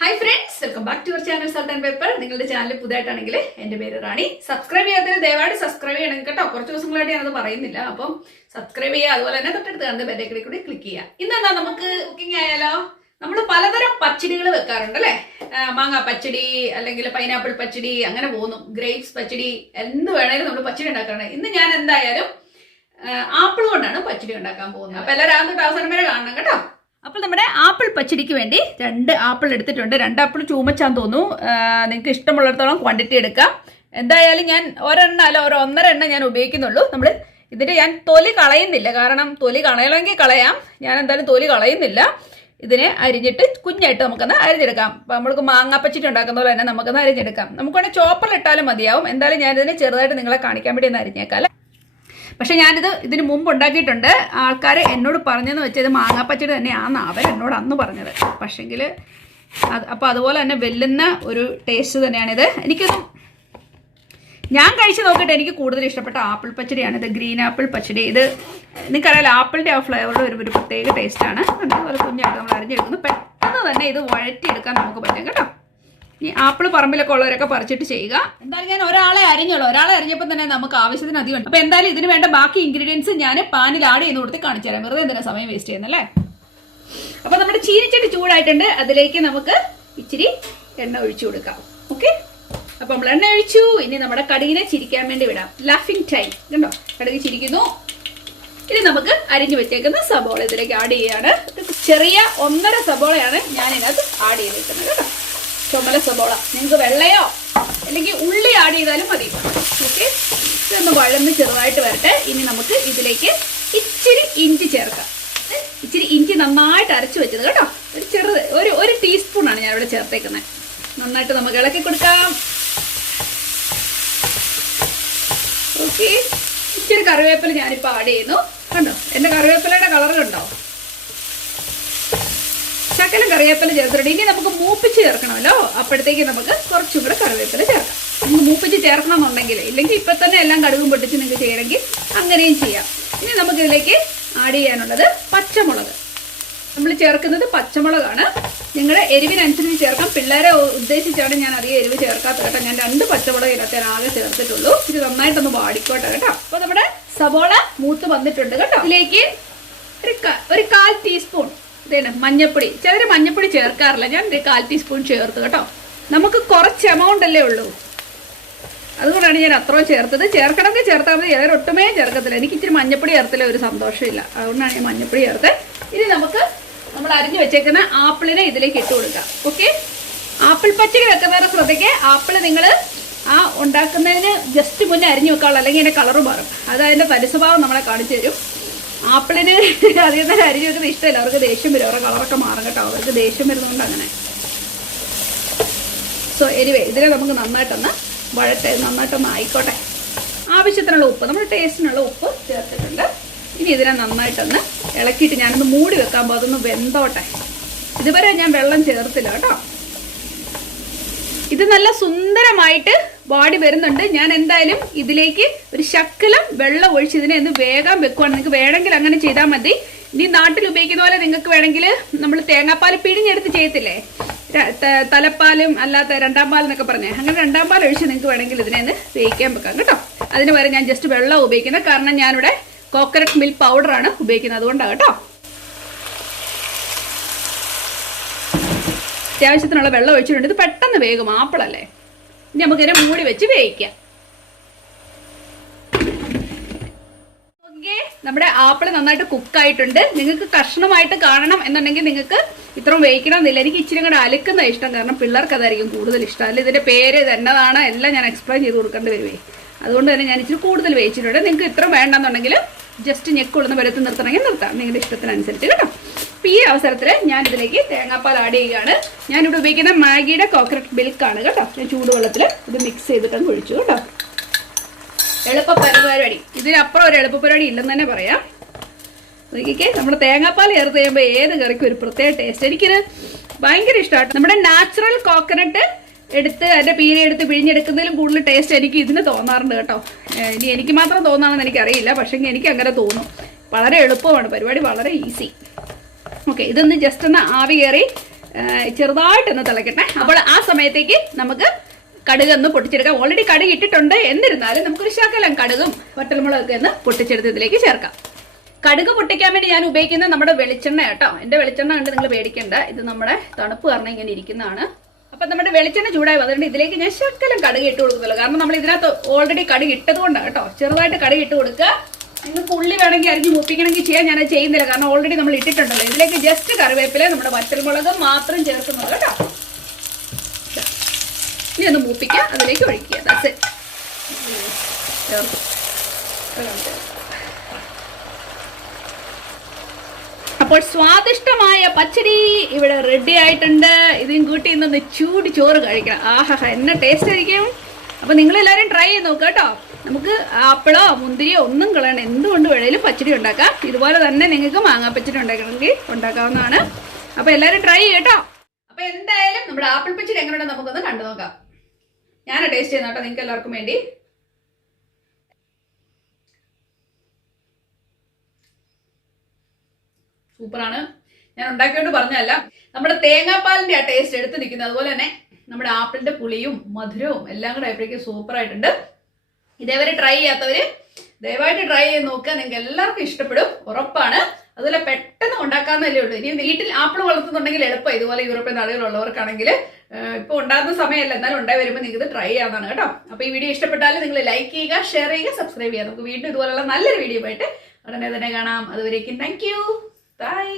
Hi friends, welcome back to our channel Salt and Pepper. നിങ്ങളുടെ channel പുതിയതായിട്ടാണെങ്കിൽ എൻ്റെ പേര് റാണി. Subscribe ചെയ്യാത്തവർ ദയവായിട്ട് സബ്സ്ക്രൈബ് ചെയ്യണം കേട്ടോ. കുറച്ച് ദിവസങ്ങളായിട്ട് ഞാനത് പറയുന്നില്ല. അപ്പം സബ്സ്ക്രൈബ് ചെയ്യുക, അതുപോലെ തന്നെ തൊട്ടടുത്ത് കാണുന്ന ബെല്ലൈക്കണിൽ കൂടി ക്ലിക്ക് ചെയ്യുക. ഇന്നെന്താ നമുക്ക് കുക്കിംഗ് ആയാലോ? നമ്മൾ പലതരം പച്ചടികൾ വെക്കാറുണ്ട് അല്ലേ? മാങ്ങ പച്ചടി അല്ലെങ്കിൽ പൈനാപ്പിൾ പച്ചടി അങ്ങനെ പോകുന്നു. ഗ്രേപ്സ് പച്ചടി എന്ത് വേണേലും നമ്മൾ പച്ചടി ഉണ്ടാക്കാറുണ്ട്. ഇന്ന് ഞാൻ എന്തായാലും ആപ്പിൾ കൊണ്ടാണ് പച്ചടി ഉണ്ടാക്കാൻ പോകുന്നത്. അപ്പൊ എല്ലാവരും ആദ്യം അവസാനം വരെ കാണണം കേട്ടോ. അപ്പോൾ നമ്മുടെ ആപ്പിൾ പച്ചടിക്ക് വേണ്ടി 2 ആപ്പിൾ എടുത്തിട്ടുണ്ട്. 2 ആപ്പിൾ ചൂമച്ചാന്ന് തോന്നുന്നു. നിങ്ങൾക്ക് ഇഷ്ടമുള്ളിടത്തോളം ക്വാണ്ടിറ്റി എടുക്കാം. എന്തായാലും ഞാൻ ഒരെണ്ണം അല്ല 1.5 എണ്ണം ഞാൻ ഉപയോഗിക്കുന്നുള്ളൂ. നമ്മൾ ഇതിൻ്റെ ഞാൻ തൊലി കളയുന്നില്ല, കാരണം തൊലി കളയണമെങ്കിൽ കളയാം. ഞാൻ എന്തായാലും തൊലി കളയുന്നില്ല. ഇതിനെ അരിഞ്ഞിട്ട് കുഞ്ഞായിട്ട് നമുക്കൊന്ന് അരിഞ്ഞെടുക്കാം. അപ്പോൾ നമ്മൾക്ക് മാങ്ങ പച്ചടി ഉണ്ടാക്കുന്ന പോലെ തന്നെ നമുക്കൊന്ന് അരിഞ്ഞെടുക്കാം. നമുക്ക് വേണമെങ്കിൽ ചോപ്പറിലിട്ടാലും മതിയാവും. എന്തായാലും ഞാനിതിനെ ചെറുതായിട്ട് നിങ്ങളെ കാണിക്കാൻ വേണ്ടി ഒന്ന് അരിഞ്ഞേക്കാം. പക്ഷെ ഞാനിത് ഇതിന് മുമ്പ് ഉണ്ടാക്കിയിട്ടുണ്ട്. ആൾക്കാർ എന്നോട് പറഞ്ഞതെന്ന് വെച്ചാൽ ഇത് മാങ്ങാപ്പച്ചടി തന്നെയാണ് അവർ എന്നോട് അന്ന് പറഞ്ഞത്. പക്ഷെങ്കിൽ അപ്പോൾ അതുപോലെ തന്നെ വെല്ലുന്ന ഒരു ടേസ്റ്റ് തന്നെയാണിത്. എനിക്കൊന്നും ഞാൻ കഴിച്ച് നോക്കിയിട്ട് എനിക്ക് കൂടുതൽ ഇഷ്ടപ്പെട്ട ആപ്പിൾ പച്ചടിയാണിത്. ഗ്രീൻ ആപ്പിൾ പച്ചടി. ഇത് നിങ്ങൾക്കറിയാലോ, ആപ്പിളിൻ്റെ ആ ഫ്ലേവറുടെ ഒരു പ്രത്യേക ടേസ്റ്റാണ്. അതുപോലെ കുഞ്ഞായിട്ട് നമ്മൾ അരിഞ്ഞെടുക്കുന്നു. പെട്ടെന്ന് തന്നെ ഇത് വഴറ്റിയെടുക്കാൻ നമുക്ക് പറ്റും കേട്ടോ. ഈ ആപ്പിൾ പറമ്പിലൊക്കെ ഉള്ളവരൊക്കെ പറിച്ചിട്ട് ചെയ്യുക. എന്തായാലും ഞാൻ ഒരാളെ അരിഞ്ഞപ്പോൾ തന്നെ നമുക്ക് ആവശ്യത്തിന് അധികം ഉണ്ട്. അപ്പോൾ എന്തായാലും ഇതിന് വേണ്ട ബാക്കി ഇൻഗ്രീഡിയൻസ് ഞാൻ പാനിൽ ആഡ് ചെയ്ത് കൊടുത്ത് കാണിച്ചു തരാം. വെറുതെ എന്തിനാ സമയം വേസ്റ്റ് ചെയ്യുന്നല്ലേ. അപ്പോൾ നമ്മുടെ ചീനിച്ചട്ടി ചൂടായിട്ടുണ്ട്. അതിലേക്ക് നമുക്ക് ഇച്ചിരി എണ്ണ ഒഴിച്ചു കൊടുക്കാം. ഓക്കെ, അപ്പോൾ നമ്മൾ എണ്ണ ഒഴിച്ചു. ഇനി നമ്മുടെ കടുകിനെ ചിരിക്കാൻ വേണ്ടി വിടാം. ലാഫിംഗ് ടൈം കണ്ടോ, കടുക് ചിരിക്കുന്നു. ഇനി നമുക്ക് അരിഞ്ഞു വെച്ചേക്കുന്ന സബോള ഇതിലേക്ക് ആഡ് ചെയ്യാണ്. ചെറിയ 1.5 സബോളയാണ് ഞാൻ ഇതിനകത്ത് ആഡ് ചെയ്തേക്കുന്നത് കേട്ടോ. ചുമല സബോള, നിങ്ങൾക്ക് വെള്ളയോ അല്ലെങ്കിൽ ഉള്ളി ആഡ് ചെയ്താലും മതി. ഓക്കെ, ഇതൊന്ന് വഴന്ന് ചെറുതായിട്ട് വരട്ടെ. ഇനി നമുക്ക് ഇതിലേക്ക് ഇച്ചിരി ഇഞ്ചി ചേർക്കാം. ഇച്ചിരി ഇഞ്ചി നന്നായിട്ട് അരച്ചു വെച്ചത് കേട്ടോ. ഒരു ടീസ്പൂണാണ് ഞാൻ ഇവിടെ ചേർത്തേക്കുന്നത്. നന്നായിട്ട് നമുക്ക് ഇളക്കി കൊടുക്കാം. ഓക്കെ, ഇച്ചിരി കറിവേപ്പില ഞാനിപ്പോൾ ആഡ് ചെയ്യുന്നു. കണ്ടോ എൻ്റെ കറിവേപ്പിലയുടെ കളർ കണ്ടോ? ശകലം കറിവേപ്പില ചേർത്തിട്ടുണ്ട്. ഇനി നമുക്ക് മൂപ്പിച്ച് ചേർക്കണമല്ലോ, അപ്പോഴത്തേക്ക് നമുക്ക് കുറച്ചും കൂടെ കറിവേപ്പില ചേർക്കാം. നമുക്ക് മൂപ്പിച്ച് ചേർക്കണം എന്നുണ്ടെങ്കിൽ, ഇല്ലെങ്കിൽ ഇപ്പം തന്നെ എല്ലാം കടുകും പൊട്ടിച്ച് നിങ്ങൾക്ക് ചെയ്യണമെങ്കിൽ അങ്ങനെയും ചെയ്യാം. ഇനി നമുക്കിതിലേക്ക് ആഡ് ചെയ്യാനുള്ളത് പച്ചമുളക്. നമ്മൾ ചേർക്കുന്നത് പച്ചമുളകാണ്. നിങ്ങളുടെ എരിവിനനുസരിച്ച് ചേർക്കാം. പിള്ളേരെ ഉദ്ദേശിച്ചാണ് ഞാൻ അധികം എരിവ് ചേർക്കാത്ത കേട്ടോ. ഞാൻ 2 പച്ചമുളക് ഇതിനകത്ത് ആകെ ചേർത്തിട്ടുള്ളൂ. ഇത് നന്നായിട്ടൊന്ന് വാടിക്കോട്ടെ കേട്ടോ. അപ്പോൾ നമ്മുടെ സവോള മൂത്ത് വന്നിട്ടുണ്ട് കേട്ടോ. ഇതിലേക്ക് ഒരു 1/4 ടീസ്പൂൺ ഇതേണ് മഞ്ഞപ്പൊടി. ചിലർ മഞ്ഞപ്പൊടി ചേർക്കാറില്ല, ഞാൻ 1/4 ടീസ്പൂൺ ചേർത്ത് കേട്ടോ. നമുക്ക് കുറച്ച് എമൗണ്ട് അല്ലേ ഉള്ളൂ, അതുകൊണ്ടാണ് ഞാൻ അത്രയും ചേർത്തത്. ചേർക്കണമെങ്കിൽ ചേർത്താൽ മതി, ചിലർ ഒട്ടുമേ ചേർക്കത്തില്ല. എനിക്ക് ഇച്ചിരി മഞ്ഞപ്പൊടി ചേർത്തില്ല ഒരു സന്തോഷമില്ല, അതുകൊണ്ടാണ് ഞാൻ മഞ്ഞപ്പൊടി ചേർത്തത്. ഇനി നമുക്ക് നമ്മൾ അരിഞ്ഞു വെച്ചേക്കുന്ന ആപ്പിളിനെ ഇതിലേക്ക് ഇട്ട് കൊടുക്കാം. ഓക്കെ, ആപ്പിൾ പച്ചടി വെക്കുന്നവരെ ശ്രദ്ധിക്കുക. ആപ്പിൾ നിങ്ങൾ ആ ഉണ്ടാക്കുന്നതിന് ജസ്റ്റ് മുന്നേ അരിഞ്ഞു വെക്കാവുള്ളൂ, അല്ലെങ്കിൽ അതിൻ്റെ കളറ് മാറും. അത് അതിൻ്റെ പരിസ്വഭാവം നമ്മളെ കാണിച്ചു തരും. ആപ്പിളിന് അധികം തന്നെ അരിഞ്ഞു വെക്കുന്നത് ഇഷ്ടമല്ല, അവർക്ക് ദേഷ്യം വരും. അവരുടെ കളറൊക്കെ മാറും കേട്ടോ, അവർക്ക് ദേഷ്യം വരുന്നതുകൊണ്ട് അങ്ങനെ. സോ എനിവേ, ഇതിനെ നമുക്ക് നന്നായിട്ടൊന്ന് വഴട്ടെ, നന്നായിട്ടൊന്ന് ആയിക്കോട്ടെ. ആവശ്യത്തിനുള്ള ഉപ്പ്, നമ്മുടെ ടേസ്റ്റിനുള്ള ഉപ്പ് ചേർത്തിട്ടുണ്ട്. ഇനി ഇതിനെ നന്നായിട്ടൊന്ന് ഇളക്കിയിട്ട് ഞാനൊന്ന് മൂടി വെക്കാൻ പോകും, അതൊന്ന് വെന്തോട്ടെ. ഇതുവരെ ഞാൻ വെള്ളം ചേർത്തില്ല കേട്ടോ. ഇത് നല്ല സുന്ദരമായിട്ട് വാടി വരുന്നുണ്ട്. ഞാൻ എന്തായാലും ഇതിലേക്ക് ഒരു ശകലം വെള്ളം ഒഴിച്ച് ഇതിനെ ഒന്ന് വേഗം വെക്കുവാണ്. നിങ്ങൾക്ക് വേണമെങ്കിൽ അങ്ങനെ ചെയ്താൽ മതി. ഇനി നാട്ടിൽ ഉപയോഗിക്കുന്ന പോലെ നിങ്ങൾക്ക് വേണമെങ്കിൽ നമ്മൾ തേങ്ങാപ്പാൽ പിഴിഞ്ഞെടുത്ത് ചെയ്യത്തില്ലേ, തലപ്പാലും അല്ലാത്ത 2ാം പാൽ എന്നൊക്കെ പറഞ്ഞേ, അങ്ങനെ 2ാം പാൽ ഒഴിച്ച് നിങ്ങൾക്ക് വേണമെങ്കിൽ ഇതിനെ ഒന്ന് വേവിക്കാൻ വെക്കാം കേട്ടോ. അതിന് വരെ ഞാൻ ജസ്റ്റ് വെള്ളം ഉപയോഗിക്കുന്നത്, കാരണം ഞാനിവിടെ കോക്കനട്ട് മിൽക്ക് പൗഡറാണ് ഉപയോഗിക്കുന്നത്, അതുകൊണ്ടാണ് കേട്ടോ. അത്യാവശ്യത്തിനുള്ള വെള്ളം ഒഴിച്ചിട്ടുണ്ട്. ഇത് പെട്ടെന്ന് വേഗം, ആപ്പിളല്ലേ. ഇനി നമുക്കിതിനെ മൂടി വെച്ച് വേവിക്കാം. ഓക്കെ, നമ്മുടെ ആപ്പിൾ നന്നായിട്ട് കുക്കായിട്ടുണ്ട്. നിങ്ങൾക്ക് കഷ്ണമായിട്ട് കാണണം എന്നുണ്ടെങ്കിൽ നിങ്ങൾക്ക് ഇത്രയും വേവിക്കണം എന്നില്ല. എനിക്ക് ഇച്ചിരി കൂടെ അലക്കുന്ന ഇഷ്ടം, കാരണം പിള്ളേർക്ക് അതായിരിക്കും കൂടുതൽ ഇഷ്ടം. അല്ല ഇതിൻ്റെ പേര് ഇത് എന്നതാണ് എല്ലാം ഞാൻ എക്സ്പ്ലെയിൻ ചെയ്ത് കൊടുക്കേണ്ടി വരുവേ. അതുകൊണ്ട് തന്നെ ഞാൻ ഇച്ചിരി കൂടുതൽ വേവിച്ചിട്ടുണ്ട്. നിങ്ങൾക്ക് ഇത്ര വേണ്ടെന്നുണ്ടെങ്കിൽ ജസ്റ്റ് ഞെക്കൊള്ളുന്ന വരത്ത് നിർത്തണമെങ്കിൽ നിർത്താം, നിങ്ങളുടെ ഇഷ്ടത്തിനനുസരിച്ച് കേട്ടോ. അപ്പോൾ ഈ അവസരത്തിൽ ഞാൻ ഇതിലേക്ക് തേങ്ങാപ്പാൽ ആഡ് ചെയ്യുകയാണ്. ഞാനിവിടെ ഉപയോഗിക്കുന്ന മാഗിയുടെ കോക്കനട്ട് മിൽക്കാണ് കേട്ടോ. ഞാൻ ചൂടുവെള്ളത്തിൽ ഇത് മിക്സ് ചെയ്തിട്ടങ്ങ് ഒഴിച്ചു കേട്ടോ. എളുപ്പ പരിപാടി, ഇതിനപ്പുറം ഒരു എളുപ്പ പരിപാടി ഇല്ലെന്ന് തന്നെ പറയാം. നോക്കിക്കേ, നമ്മുടെ തേങ്ങാപ്പാൽ ചേർത്ത് കഴിയുമ്പോൾ ഏത് കറിക്കും ഒരു പ്രത്യേക ടേസ്റ്റ്. എനിക്കിത് ഭയങ്കര ഇഷ്ടമാണ്. നമ്മുടെ നാച്ചുറൽ കോക്കനട്ട് എടുത്ത് അതിൻ്റെ പീരെടുത്ത് പിഴിഞ്ഞെടുക്കുന്നതിലും കൂടുതൽ ടേസ്റ്റ് എനിക്ക് ഇതിന് തോന്നാറുണ്ട് കേട്ടോ. ഇനി എനിക്ക് മാത്രം തോന്നാണെന്ന് എനിക്കറിയില്ല, പക്ഷേ എനിക്ക് അങ്ങനെ തോന്നും. വളരെ എളുപ്പമാണ് പരിപാടി, വളരെ ഈസി. ഓക്കെ, ഇതൊന്ന് ജസ്റ്റ് ഒന്ന് ആവി കയറി ചെറുതായിട്ടൊന്ന് തിളക്കട്ടെ. അപ്പോൾ ആ സമയത്തേക്ക് നമുക്ക് കടുക് ഒന്ന് പൊട്ടിച്ചെടുക്കാം. ഓൾറെഡി കടുക് ഇട്ടിട്ടുണ്ട്, എന്നിരുന്നാലും നമുക്കൊരു ശകലം കടുകും വറ്റൽമുളകൊക്കെ ഒന്ന് പൊട്ടിച്ചെടുത്ത് ഇതിലേക്ക് ചേർക്കാം. കടുക് പൊട്ടിക്കാൻ വേണ്ടി ഞാൻ ഉപയോഗിക്കുന്നത് നമ്മുടെ വെളിച്ചെണ്ണ കേട്ടോ. എന്റെ വെളിച്ചെണ്ണ കണ്ട് നിങ്ങൾ പേടിക്കണ്ട, ഇത് നമ്മുടെ തണുപ്പ് കാരണം ഇങ്ങനെ ഇരിക്കുന്നതാണ്. അപ്പൊ നമ്മുടെ വെളിച്ചെണ്ണ ചൂടായി വന്നിട്ട് ഇതിലേക്ക് ഞാൻ ശകലം കടുക് ഇട്ട് കൊടുക്കുമല്ലോ, കാരണം നമ്മൾ ഇതിനകത്ത് ഓൾറെഡി കടുക് ഇട്ടത് കൊണ്ടാണ് കേട്ടോ. ചെറുതായിട്ട് കടുക് ഇട്ട് കൊടുക്കുക. നിങ്ങൾക്ക് ഉള്ളി വേണമെങ്കിൽ അരിഞ്ഞ് മൂപ്പിക്കണമെങ്കിൽ ചെയ്യാൻ, ഞാൻ ചെയ്യുന്നില്ല കാരണം ഓൾറെഡി നമ്മൾ ഇട്ടിട്ടുണ്ടല്ലോ. ഇതിലേക്ക് ജസ്റ്റ് കറിവേപ്പില നമ്മുടെ വറ്റൽമുളക് മാത്രം ചേർക്കുന്നത് കേട്ടോ. ഇനി ഒന്ന് മൂപ്പിക്കുക, അതിലേക്ക് ഒഴിക്കുക. That's it. അപ്പോൾ സ്വാദിഷ്ടമായ പച്ചടി ഇവിടെ റെഡി ആയിട്ടുണ്ട്. ഇതും കൂട്ടി ഇന്നൊന്ന് ചൂട് ചോറ് കഴിക്കണം. ആഹാ, എന്നെ ടേസ്റ്റ് ആയിരിക്കും. അപ്പൊ നിങ്ങളെല്ലാവരും ട്രൈ ചെയ്ത് നോക്കുക കേട്ടോ. നമുക്ക് ആപ്പിളോ മുന്തിരിയോ ഒന്നും കളയണം, എന്തുകൊണ്ട് വേണേലും പച്ചടി ഉണ്ടാക്കാം. ഇതുപോലെ തന്നെ നിങ്ങൾക്ക് മാങ്ങാപ്പച്ചടി ഉണ്ടാക്കണമെങ്കിൽ ഉണ്ടാക്കാവുന്നതാണ്. അപ്പൊ എല്ലാവരും ട്രൈ ചെയ്യട്ടോ. അപ്പൊ എന്തായാലും നമ്മുടെ ആപ്പിൾ പച്ചടി എങ്ങനെയുണ്ടെന്ന് നമുക്കൊന്ന് കണ്ടു നോക്കാം. ഞാൻ ടേസ്റ്റ് ചെയ്യുന്ന കേട്ടോ നിങ്ങൾക്ക് എല്ലാവർക്കും വേണ്ടി. സൂപ്പറാണ്. ഞാൻ ഉണ്ടാക്കിയോണ്ട് പറഞ്ഞതല്ല, നമ്മുടെ തേങ്ങാപ്പാലിന്റെ ആ ടേസ്റ്റ് എടുത്ത് നിൽക്കുന്നത്. അതുപോലെ തന്നെ നമ്മുടെ ആപ്പിളിന്റെ പുളിയും മധുരവും എല്ലാം കൂടെ ആയപ്പോഴേക്കും സൂപ്പർ ആയിട്ടുണ്ട്. ഇതേവരെ ട്രൈ ചെയ്യാത്തവര് ദയവായിട്ട് ട്രൈ ചെയ്ത് നോക്കുക, നിങ്ങൾക്ക് എല്ലാവർക്കും ഇഷ്ടപ്പെടും, ഉറപ്പാണ്. അതുപോലെ പെട്ടെന്ന് ഉണ്ടാക്കാന്നല്ലേ ഉള്ളൂ. ഇനി വീട്ടിൽ ആപ്പിൾ വളർത്തുന്നുണ്ടെങ്കിൽ എളുപ്പം, ഇതുപോലെ യൂറോപ്യൻ നാടുകളുള്ളവർക്കാണെങ്കിൽ ഇപ്പൊ ഉണ്ടാകുന്ന സമയമല്ല, എന്നാലും ഉണ്ടായി വരുമ്പോൾ നിങ്ങൾക്ക് ട്രൈ ചെയ്യാവുന്നതാണ് കേട്ടോ. അപ്പൊ ഈ വീഡിയോ ഇഷ്ടപ്പെട്ടാലും നിങ്ങൾ ലൈക്ക് ചെയ്യുക, ഷെയർ ചെയ്യുക, സബ്സ്ക്രൈബ് ചെയ്യുക. നമുക്ക് വീണ്ടും ഇതുപോലുള്ള നല്ലൊരു വീഡിയോ ആയിട്ട് ഉടനെ തന്നെ കാണാം. അതുവരേക്കും താങ്ക് യു, ബൈ.